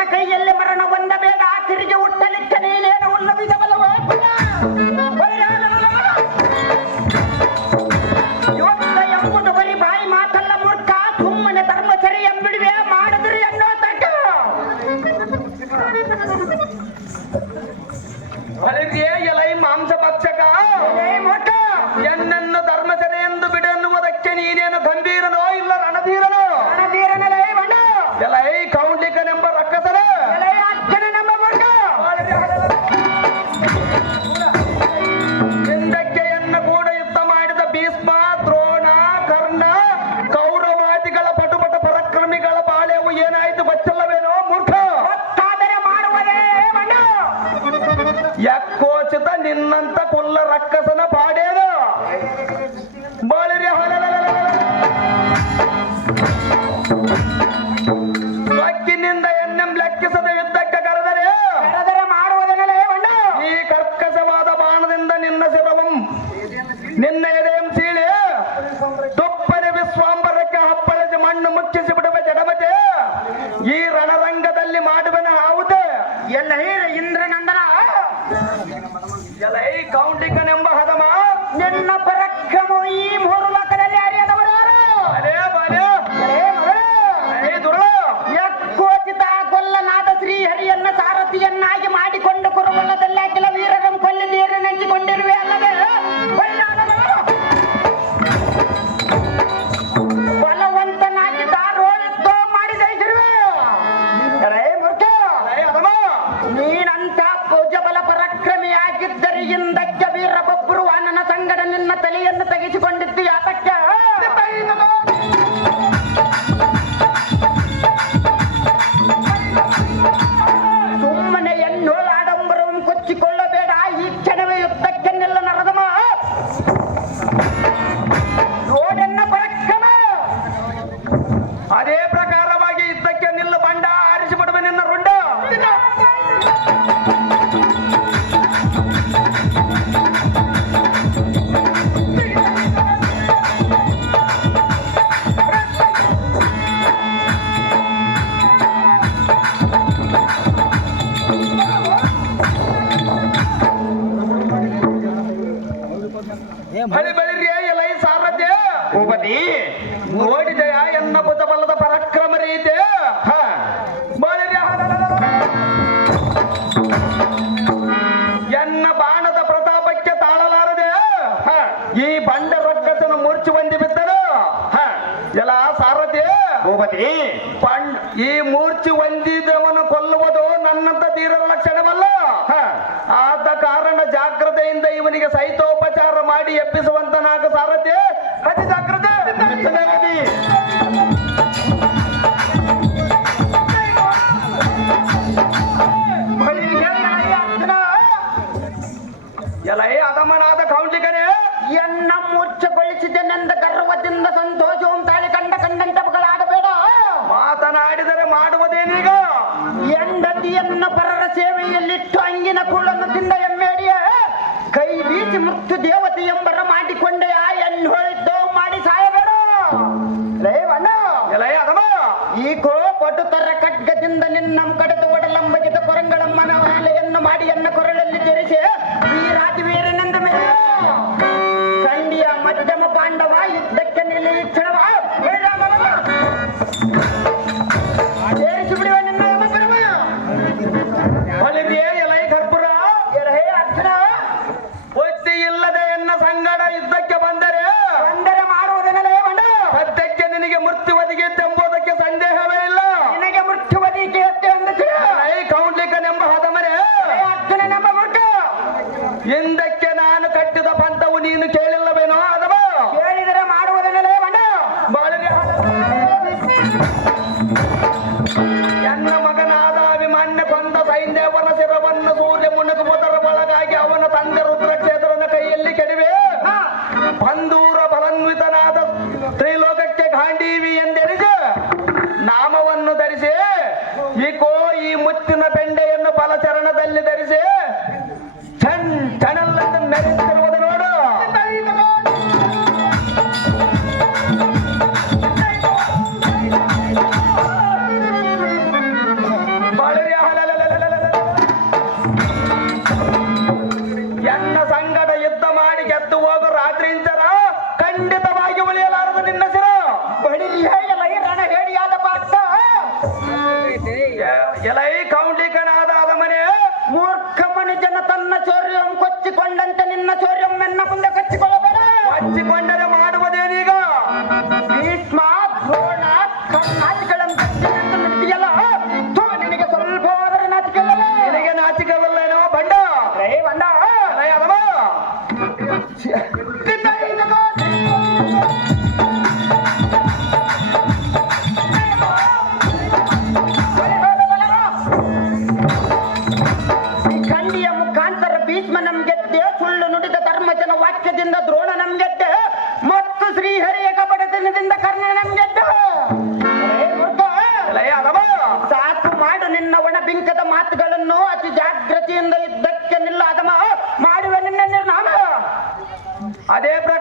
ನನ್ನ ಕೈಯಲ್ಲಿ ಮರಣ ಹೊಂದಬೇಡ, ತಿರುಗಿ ಹುಟ್ಟಲಿಕ್ಕೆ ನೀನೇನು ಉಲ್ಲವಿದವಲ್ಲವೋ ಯುದ್ಧ ಎಂಬುದು ಬರೀ ಬಾಯಿ ಮಾತಲ್ಲ ಮೂರ್ಖ, ಸುಮ್ಮನೆ ಧರ್ಮಚರಿ ಎಂಬಿಡುವೆ ಮಾಡಿದ್ರಿ ಅನ್ನೋ ತಕ್ಕ ಎಲೈ ಮಾಂಸ ಭಕ್ಷಕ ಎನ್ನನ್ನು ಧರ್ಮಚರಿ ಎಂದು ಬಿಡೆನ್ನುವುದಕ್ಕೆ ನೀನೇನು ಗಂಭೀರನೋ ಇಲ್ಲ ರಣಧೀರನೋ? ರಣಧೀರನಲೇ ಬಣ್ಣ ಎಲೈ ಕೌಂಡಿಕನೆಂಬ ರಕ್ಕಸನ ಎಲೈ ಅಜ್ಜನನೆಂಬ ಮೂರ್ಖ ಹಿಂದಕ್ಕೆ ಎನ್ನ ಕೂಡ ಯುದ್ಧ ಮಾಡಿದ ಭೀಷ್ಮ, ದ್ರೋಣ, ಕರ್ಣ, ಕೌರವಾದಿಗಳ ಪಟುಪಟ ಪರಾಕ್ರಮಿಗಳ ಬಾಳೆವು ಏನಾಯಿತು ಗೊತ್ತಿಲ್ಲವೇನೋ ಮೂರ್ಖ? ಗೊತ್ತಾದರೆ ಮಾಡುವುದೇ ಬಣ್ಣ ಯಕ್ಕೋಚಿತ ನಿನ್ನಂತ ಕುಲ್ಲ ರಕ್ಕಸನ ಪಾಡೇನು ಬಾಳಿರಿ ಸೊಕ್ಕಿನಿಂದ ಎನ್ನೆಂ ಲೆಕ್ಕಿಸದ ಯುದ್ಧಕ್ಕೆ ಕರೆದರೆ ಮಾಡುವುದನ್ನಲೇ ಬಣ್ಣ ಈ ಕರ್ಕಶವಾದ ಬಾಣದಿಂದ ನಿನ್ನ ಶಿರವಂ ನಿನ್ನ ಎದೆಯಂ ಸೀಳಿ ತುಪ್ಪನೆ ವಿಶ್ವಾಂಬರಕ್ಕೆ ಹಪ್ಪಳದ ಮಣ್ಣು ಮುಚ್ಚಿಸಿ ಬಿಡುವ ಜಡಮತೆ ಈ ರಣರಂಗದಲ್ಲಿ ಮಾಡುವನ ಆವುದೇ ಎಲ್ಲ ಇಂದ್ರನಂದನ ಎಲ್ಲ ಈ ಕೌಂಡಿಕನೆಂಬ ಹದಮ ನಿನ್ನ ಪರಾಕ್ರಮ ಈ ಮೂರು ಲೋಕದಲ್ಲಿ ಅರಿಯದವರು ಯಾರು? ಅಲೇ ಬಾಲೆ ಅರೇ ಮಗಳೇ, ಏ ದುರ್ಳ ಯಕ್ಕೋಚಿತ ಕೊಲ್ಲನಾದ ಶ್ರೀಹರಿಯನ್ನ ಸಾರಥಿಯನ್ನಾಗಿ ಮಾಡಿಕೊಂಡು ಕುರುಬಲದಲ್ಲಿ ಅಖಿಲ ವೀರರಂ ಕೊಲ್ಲಿ ನೀರಿನಂಚಿಕೊಂಡಿರುವೆ ಅಲ್ಲವೇ? ಬಲವಂತನಾಗಿದ್ದ ರೋಣಿತ್ತೋ ಮಾಡಿ ಜಯಿಸಿರುವೆ. ಅರೇ ಮೂರ್ಖ, ನೀನಂತ ಭುಜಬಲ ಪರಾಕ್ರಮಿಯಾಗಿದ್ದರೆ ಹಿಂದಕ್ಕೆ ವೀರಬೊಬ್ಬರು ನನ್ನ ಸಂಗಡ ನಿನ್ನ ತಲೆಯನ್ನು ತೆಗೆಸಿಕೊಂಡಿದ್ದು ಯಾತಕ್ಕೆ? ಸುಮ್ಮನೆ ಎನ್ನೋಳ ಆಡಂಬರವನ್ನು ಕೊಚ್ಚಿಕೊಳ್ಳಬೇಡ, ಈ ಕ್ಷಣವೇ ಯುದ್ಧಕ್ಕೆ ನಿಲ್ಲ ನರದಮ ರೋಡನ್ನ ಪರಾಕ್ರಮ. ಅದೇ ಪ್ರಕಾರವಾಗಿ ಯುದ್ಧಕ್ಕೆ ನಿಲ್ಲು ಬಂಡ ಆರಿಸಿಬಿಡುವ ನಿನ್ನ ರುಂಡ. ಬಳಿ ಬಳಿರಿ ಎಲೈ ಸಾರಥ್ಯ ಉಪದಿ ನೋಡಿದೆಯ ಎನ್ನ ಬುಧಬಲದ ಪರಾಕ್ರಮ ರೀತಿ ಬಳಿರಿ ಎನ್ನ ಬಾಣದ ಪ್ರತಾಪಕ್ಕೆ ತಾಳಲಾರದೆ ಈ ಬಂಡ ರಕ್ಕಸನ ಮೂರ್ಛೆ ಬಂದಿ ಬಿದ್ದರು. ಎಲ್ಲ ಸಾರಥ್ಯ ಉಪದಿ ಈ ಮೂರ್ಛೆ ಹೊಂದಿದವನು ಕೊಲ್ಲುವುದು ನನ್ನಂತ ತೀರರ ಲಕ್ಷಣವಲ್ಲ. ಆದ ಕಾರಣ ಜಾಗ್ರತೆಯಿಂದ ಇವನಿಗೆ ಸಹಿತೋಪಚಾರ ಮಾಡಿ ಎಬ್ಬಿಸುವಂತನಾಗ ಸಾರಥ್ಯ ಅತಿ ಜಾಗ್ರತೆ. ಎಲ್ಲ ಅದಮನಾದ ಕೌಂಡಿಕನೇ ಎನ್ನ ಮೂರ್ಛೆಗೊಳಿಸಿದೆನೆಂದ ಗರ್ವದಿಂದ ಸಂತೋಷവും ತಾಳಿ ಕಂಡಂತವುಗಳಾಡಬೇಡ. ಮಾತನಾಡಿದರೆ ಮಾಡುವುದೇನೀಗ? ಹೆಂಡತಿಯನ್ನ ಪರರ ಸೇವೆಯಲ್ಲಿಟ್ಟು ಅಂಗಿನ ಕೂಳನ್ನು ತಿಂದ ಎಮ್ಮೇಡಿಯ ಕೈ ಬೀಸಿ ಮೃತ್ಯು ದೇವತೆ ಎಂಬರ ಮಾಡಿಕೊಂಡೆಯ ಎನ್ನೋಳಿದ್ದೋ ಮಾಡಿ ಸಾಯಬೇಡ. ಲೇವಣ್ಣ ಎಲ್ಲ ಅದಮ ಈಗೋ ಪಟುತರ ಖಡ್ಗದಿಂದ ನಿನ್ನ ಕಡೆದು ಒಡಲಂಬಗಿದ ಕೊರಂಗಳಮ್ಮನ ಹಾಲೆಯನ್ನು ಮಾಡಿ ಎನ್ನ ಕೊರಳಲ್ಲಿ ತೆರೆಸಿ ವೀರಾತಿ ವೀರನೆಂದ ಮೇಲೆ ಖಂಡಿಯ ಮಧ್ಯಮ ಪಾಂಡವ ಯುದ್ಧಕ್ಕೆ ನಿಲ್ಲಿ ಕ್ಷಣವ ಸೇರಿಸಿ ಬಿಡುವ ನಿನ್ನ ಬರುವ ಬಳಿರಿಯೇ ಎಲೈ ಕರ್ಪುರ ಹೇ ಅರ್ಜುನ ಒತ್ತಿ ಇಲ್ಲದೆ ಎನ್ನ ಸಂಗಡ ಯುದ್ಧಕ್ಕೆ ಬಂದರೆ ಮಾಡುವುದನ್ನಲೇ ಬಣ್ಣ ಸದ್ಯಕ್ಕೆ ನಿನಗೆ ಮೃತ್ಯು ಒದಗಿತ್ತೆಂಬುದಕ್ಕೆ ಸಂದೇಹವೇ ಇಲ್ಲ. ನಿನಗೆ ಮೃತ್ಯು ಒದಗಿಕೆ ಐ ಕೌಂಡ್ಲಿಕನೆಂಬ ಹದಮನೆ ಅರ್ಜುನನೆಂಬ ಮೂರ್ಖ ಹಿಂದಕ್ಕೆ ನಾನು ಕಟ್ಟಿದ ಪಂಥವು ನೀನು ಕೇಳಿಲ್ಲವೇನೋ ಅದಮ ಹೇಳಿದರೆ ಮಾಡುವುದನ್ನಲೇ ಬಣ್ಣ ಎನ್ನ ಮಗನಾದ ಅಭಿಮನ್ಯ ಕೊಂದ ಸೈನ್ಯವನ ಶಿರವನ್ನು ಸೂರ್ಯ ಮುಣುಗುವುದರ ಒಳಗಾಗಿ ಅವನ ತಂದೆ ರುದ್ರಕ್ಷೇತ್ರನ ಕೈಯಲ್ಲಿ ಕೆಡವೆ ಬಂದೂರ ಬಲನ್ವಿತನಾದ ತ್ರಿಲೋಕಕ್ಕೆ ಗಾಂಡೀವಿ ಎಂದೆನಿಸಿ ನಾಮವನ್ನು ಧರಿಸಿ ಈಕೋ ಈ ಮುತ್ತಿನ ಬೆಂಡೆಯನ್ನು ಬಲಚರಣದಲ್ಲಿ ಧರಿಸಿ ಚಣಲ್ಲನ್ನು ಮೆರೆಯುತ್ತಿರುವುದು ನೋಡು. ಬಾಳೆ ಎಲೈ ಕೌಂಡ್ಲಿಕನಾದ ಅದ ಮನೆ ಮೂರ್ಖ ಮನುಜನ ತನ್ನ ಚೌರ್ಯಂ ಕೊಚ್ಚಿಕೊಂಡಂತೆ ನಿನ್ನ ಚೌರ್ಯಂ ಎನ್ನ ಮುಂದೆ ಕಚ್ಚಿಕೊಳ್ಳಬೇಡ. ಹಚ್ಚಿಕೊಂಡರೆ ಮಾಡುವುದೇನೀಗ? ಭೀಷ್ಮ ದ್ರೋಣ ಕರ್ನಾಟಕಗಳ ನುಡಿಯಲ್ಲ ನಿನಗೆ ಸ್ವಲ್ಪ ಹೋದರೆ ನಾಚಿಕೆಲ್ಲವೇ? ನಿನಗೆ ನಾಚಿಕವಲ್ಲೇನೋ ಬಂಡ ರೇ ಬಂಡ ಎಲೈ ಅದವ ಖಂಡಿಯ ಮುಖಾಂತರ ಭೀಷ್ಮ ನಮ್ಗೆದ್ದೆ, ಸುಳ್ಳು ನುಡಿದ ಧರ್ಮಜನ ವಾಕ್ಯದಿಂದ ದ್ರೋಣ ನಮ್ಗೆದ್ದೆ, ಮತ್ತು ಶ್ರೀಹರಿಯ ಕಪಟತನದಿಂದ ಕರ್ಣ ನಮ್ಗೆದ್ದೆ. ಎಲೈ ಅದವ ಸಾಕು ಮಾಡು ನಿನ್ನ ಒಣ ಬಿಂಕದ ಮಾತುಗಳನ್ನು, ಅತಿ ಜಾಗ್ರತೆಯಿಂದ ಇದ್ದಕ್ಕೆ ನಿಲ್ಲ ಅದಮ ಮಾಡುವೆ ನಿನ್ನ ನಿರ್ನಾಮ. ಅದೇ ಪ್ರಕಾರ